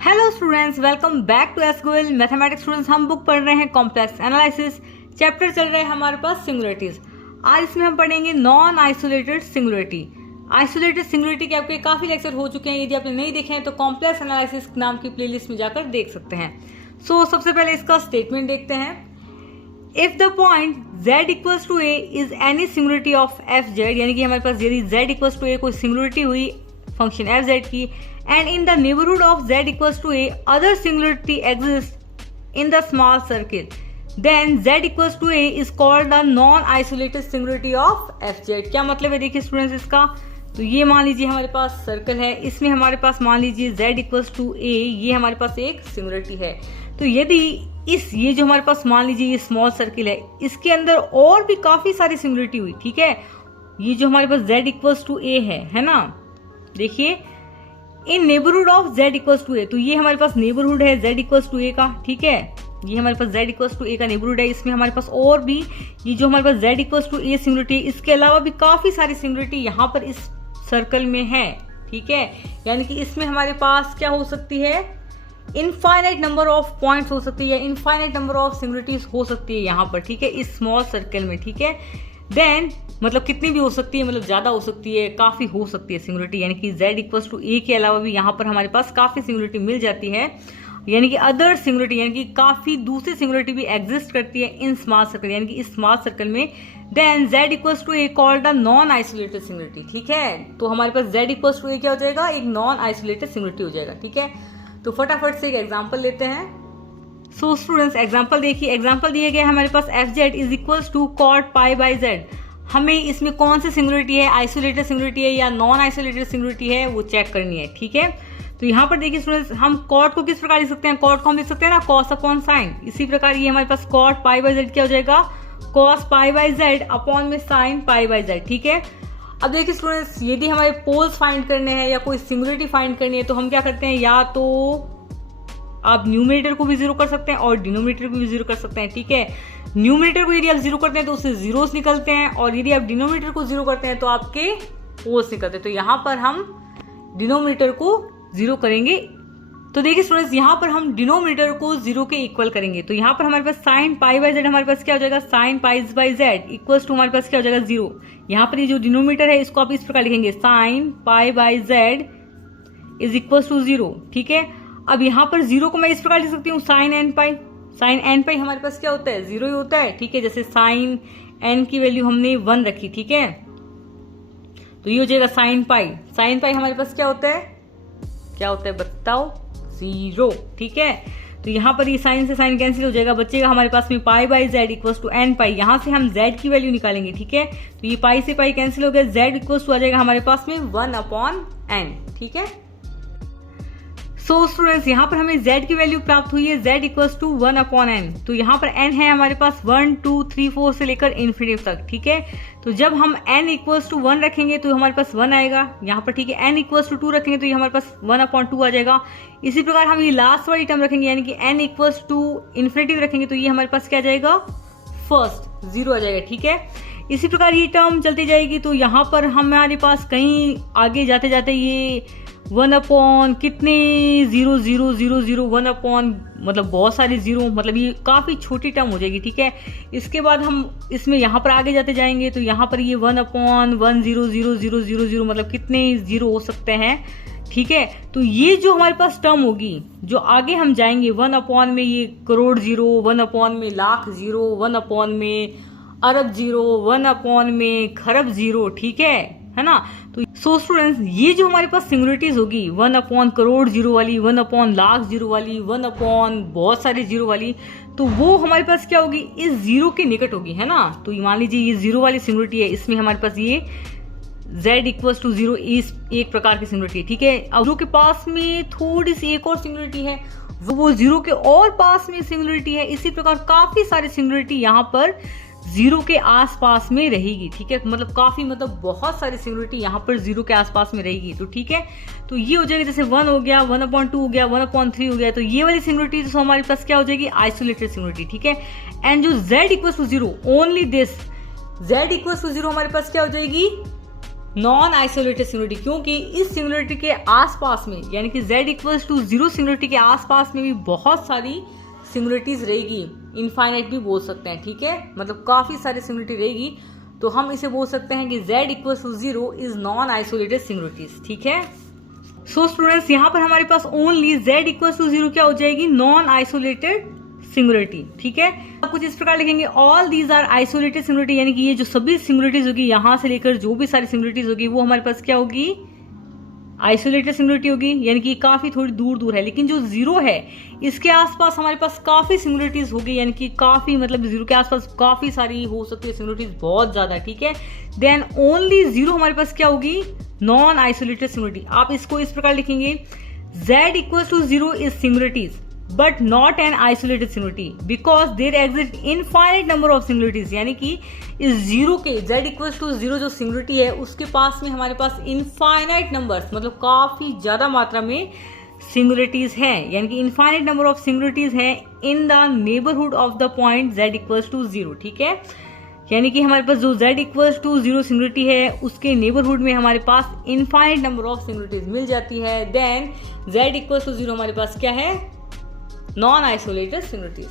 Hello students, welcome back to SQL mathematics. Students, हम book पढ़ रहे हैं कॉम्प्लेक्स एनालिसिस। चैप्टर चल रहा है हमारे पास सिंगुलरिटीज। आज इसमें हम पढ़ेंगे non isolated singularity. Isolated singularity के आपके काफी लेक्चर हो चुके हैं। यदि आपने नहीं देखे हैं तो कॉम्प्लेक्स एनालिसिस नाम की प्लेलिस्ट में जाकर देख सकते हैं। सबसे पहले इसका स्टेटमेंट देखते हैं। If the point z equals to a is any singularity of f z, यानी कि हमारे पास यदि z इक्वल्स टू a कोई सिंगुलरिटी हुई फंक्शन एफ जेड की, and in the neighborhood of z equals to a other singularity exists in the small circle, then z equals to a is called the non-isolated singularity of fz। क्या मतलब है देखिए students इसका। तो ये मान लीजिए हमारे पास सर्कल है, इसमें हमारे पास मान लीजिए z इक्वल्स टू a, ये हमारे पास एक सिंगुलरिटी है। तो यदि ये जो हमारे पास मान लीजिए ये स्मॉल सर्किल है, इसके अंदर और भी काफी सारी सिंगुलरिटी हुई, ठीक है। ये जो हमारे पास z इक्वल्स टू a है ना, देखिए in neighbourhood of z equals to a, तो ये हमारे पास नेबरहुड है z इक्वल्स टू a का, ठीक है। ये हमारे पास z इक्वल्स टू a का नेबरहुड है। इसमें हमारे पास और भी ये जो हमारे पास z equals to a singularity है, इसके अलावा भी काफी सारी सिंगुलरिटी यहाँ पर इस सर्कल में है, ठीक है। यानी कि इसमें हमारे पास क्या हो सकती है, इनफाइनाइट नंबर ऑफ पॉइंट्स हो सकती है, इनफाइनाइट नंबर ऑफ सिंगुलरिटीज हो सकती है यहाँ पर, ठीक है, इस स्मॉल सर्कल में, ठीक है। देन मतलब कितनी भी हो सकती है, मतलब ज्यादा हो सकती है, काफी हो सकती है सिंगुलरिटी। यानी कि z इक्वल्स टू a के अलावा भी यहाँ पर हमारे पास काफी सिंगुलरिटी मिल जाती है। यानी कि अदर सिंगुलरिटी, यानी कि काफी दूसरी सिंगुलरिटी भी एग्जिस्ट करती है इन स्मॉल सर्कल, यानी कि इस स्मॉल सर्कल में। Then z equals to a called the non isolated singularity, ठीक है। तो हमारे पास z इक्वल्स टू a क्या हो जाएगा, एक नॉन आइसोलेटेड सिंगुलरिटी हो जाएगा, ठीक है। तो फटाफट से एक एग्जाम्पल लेते हैं। स्टूडेंट्स एग्जाम्पल देखिए, एग्जाम्पल दिए गए हमारे पास F Z is equals to cot pi by Z. हमें इसमें कौन सी सिंगुलरिटी है, आइसोलेटेड सिंगुलरिटी है या नॉन आइसोलेटेड सिंगुलरिटी है, वो चेक करनी है, ठीक है। तो यहाँ पर देखिए स्टूडेंट्स, हम कॉट को किस प्रकार लिख सकते हैं, कॉट को हम लिख सकते हैं ना कॉस अपॉन साइन। इसी प्रकार ये हमारे पास कॉट पाई बाई जेड क्या हो जाएगा, cos pi by Z upon में साइन पाई बाई जेड, ठीक है। अब देखिए स्टूडेंट्स, यदि हमारे पोल्स फाइंड करने हैं या कोई सिंगुलरिटी फाइंड करनी है, तो हम क्या करते हैं, या तो आप न्यूमरेटर को भी जीरो कर सकते हैं और डिनोमिनेटर को भी जीरो कर सकते हैं, ठीक है। न्यूमरेटर को यदि आप जीरो करते हैं तो उससे जीरोस निकलते हैं, और यदि आप डिनोमिनेटर को जीरो करते हैं तो आपके पोल्स निकलते हैं। तो यहाँ पर हम डिनोमिनेटर को जीरो करेंगे। तो देखिए स्टूडेंट्स, यहाँ पर हम डिनोमिनेटर को जीरो के इक्वल करेंगे। तो यहाँ पर हमारे पास साइन पाई बाई जेड हमारे पास क्या हो जाएगा, sine pi by Z equals to हमारे पास क्या हो जाएगा, जीरो। यहाँ पर ये जो डिनोमिनेटर है इसको आप इस प्रकार लिखेंगे, sine pi by z is equals to zero, ठीक है। अब यहाँ पर जीरो को मैं इस प्रकार लिख सकती हूँ, साइन एन पाई। साइन एन पाई हमारे पास क्या होता है, जीरो ही होता है, ठीक है। जैसे साइन एन की वैल्यू हमने 1 रखी, ठीक है, तो ये हो जाएगा साइन पाई। साइन पाई हमारे पास क्या होता है, क्या होता है बताओ, जीरो, ठीक है। तो यहाँ पर ये साइन से साइन कैंसिल हो जाएगा, बचेगा हमारे पास में pi by Z equals to N pi. यहाँ से हम जेड की वैल्यू निकालेंगे, ठीक है। तो ये पाई से पाई कैंसिल हो गया, जेड इक्वल्स टू आ जाएगा हमारे पास में 1 अपॉन एन, ठीक है। स्टूडेंट्स, यहाँ पर हमें z की वैल्यू प्राप्त हुई है, z equals to 1 upon n। तो यहाँ पर n है हमारे पास 1 2 3 4 से लेकर इन्फिनिटी तक, ठीक है। तो जब हम n इक्वल्स टू 1 रखेंगे तो हमारे पास 1 आएगा यहाँ पर, ठीक है। n इक्वल्स टू 2 रखेंगे तो ये हमारे पास 1 अपॉन 2 आ जाएगा। इसी प्रकार हम ये लास्ट वाली टर्म रखेंगे, यानी कि n इक्वल्स टू इन्फिनिटी रखेंगे तो ये हमारे पास क्या जाएगा, फर्स्ट जीरो आ जाएगा, ठीक है। इसी प्रकार ये टर्म चलती जाएगी। तो यहाँ पर हमारे पास कहीं आगे जाते जाते ये 1 अपॉन कितने zero zero zero zero 1 upon मतलब बहुत सारे जीरो, मतलब ये काफी छोटी टर्म हो जाएगी, ठीक है। इसके बाद हम इसमें यहाँ पर आगे जाते जाएंगे तो यहाँ पर ये 1 अपॉन 1 0 0 0 0 0 मतलब कितने जीरो हो सकते हैं, ठीक है। तो ये जो हमारे पास टर्म होगी, जो आगे हम जाएंगे 1 अपॉन में ये करोड़ जीरो, 1 अपॉन में लाख जीरो, 1 अपॉन में अरब जीरो, 1 अपॉन में खरब जीरो, ठीक है ना। तो स्टूडेंट्स, ये जो हमारे पास सिंगुलरिटीज होगी 1 अपॉन करोड़ जीरो वाली, 1 अपॉन लाख जीरो वाली, 1 अपॉन बहुत सारे जीरो वाली, तो वो हमारे पास क्या होगी, इस जीरो के निकट होगी, है ना। तो मान लीजिए ये जीरो वाली सिंगुलरिटी है, इसमें हमारे पास ये z इक्वल्स टू जीरो इस एक प्रकार की सिंगुलरिटी है, ठीक है। अब जीरो के पास में थोड़ी सी एक और सिंगुलरिटी है, वो जीरो के और पास में सिंगुलरिटी है। इसी प्रकार काफी सारी सिंगुलरिटी यहाँ पर जीरो के आसपास में रहेगी, ठीक है। मतलब काफी बहुत सारी सिंगुलरिटी यहाँ पर जीरो के आसपास में रहेगी, तो ठीक है। तो ये हो जाएगा जैसे 1 हो गया, 1 अपॉन 2 हो गया, 1 अपॉन 3 हो गया। तो ये वाली सिंगुलरिटी तो हमारे पास क्या हो जाएगी, आइसोलेटेड सिंगुलरिटी, ठीक है। एंड जो z equals to zero, only this z equals to zero हमारे पास क्या हो जाएगी, नॉन आइसोलेटेड सिंगुलरिटी, क्योंकि इस सिंगुलरिटी के आसपास में यानी कि z इक्वल्स टू 0 सिंगुलरिटी के आसपास में भी बहुत सारी सिंगुलरिटीज रहेगी, इनफाइनाइट भी बोल सकते हैं, ठीक है, मतलब काफी सारी सिंगुलरिटी रहेगी, तो हम इसे बोल सकते हैं कि z equals to 0 is non isolated singularities, ठीक है। सो स्टूडेंट्स, यहाँ पर हमारे पास ओनली z इक्वल्स टू 0 क्या हो जाएगी, नॉन आइसोलेटेड सिंगुलरिटी, ठीक है। अब कुछ इस प्रकार लिखेंगे, all these are isolated singularity, यानी कि ये जो सभी सिंगुलरिटीज होगी यहाँ से लेकर जो भी सारी सिंगुलरिटीज होगी वो हमारे पास क्या होगी, आइसोलेटेड सिंगुलरिटी होगी, यानी कि काफी थोड़ी दूर दूर है। लेकिन जो जीरो है इसके आसपास हमारे पास काफी सिंगुलरिटीज होगी, यानी कि काफी मतलब जीरो के आसपास काफी सारी हो सकती है सिंगुलरिटीज, बहुत ज्यादा, ठीक है। देन ओनली जीरो हमारे पास क्या होगी, नॉन आइसोलेटेड सिंगुलरिटी। आप इसको इस प्रकार लिखेंगे, z equal to 0 is singularities but not an isolated singularity because there exist infinite number of singularities, यानी कि इस जीरो के z इक्वल टू 0 जो सिंगुलरिटी है उसके पास में हमारे पास इनफाइनाइट नंबर्स मतलब काफी ज्यादा मात्रा में सिंगुलरिटीज हैं, यानी कि इनफाइनाइट नंबर ऑफ सिंगुलरिटीज हैं in the neighbourhood of the point z equal to 0, ठीक है। यानी कि हमारे पास जो z इक्वल टू 0 सिंगुलरिटी है उसके नेबरहुड में हमारे पास इनफाइनाइट नंबर ऑफ सिंगुलरिटीज मिल जाती है। देन z इक्वल टू 0 हमारे पास क्या है, नॉन आइसोलेटेड सिंगुलरिटीज।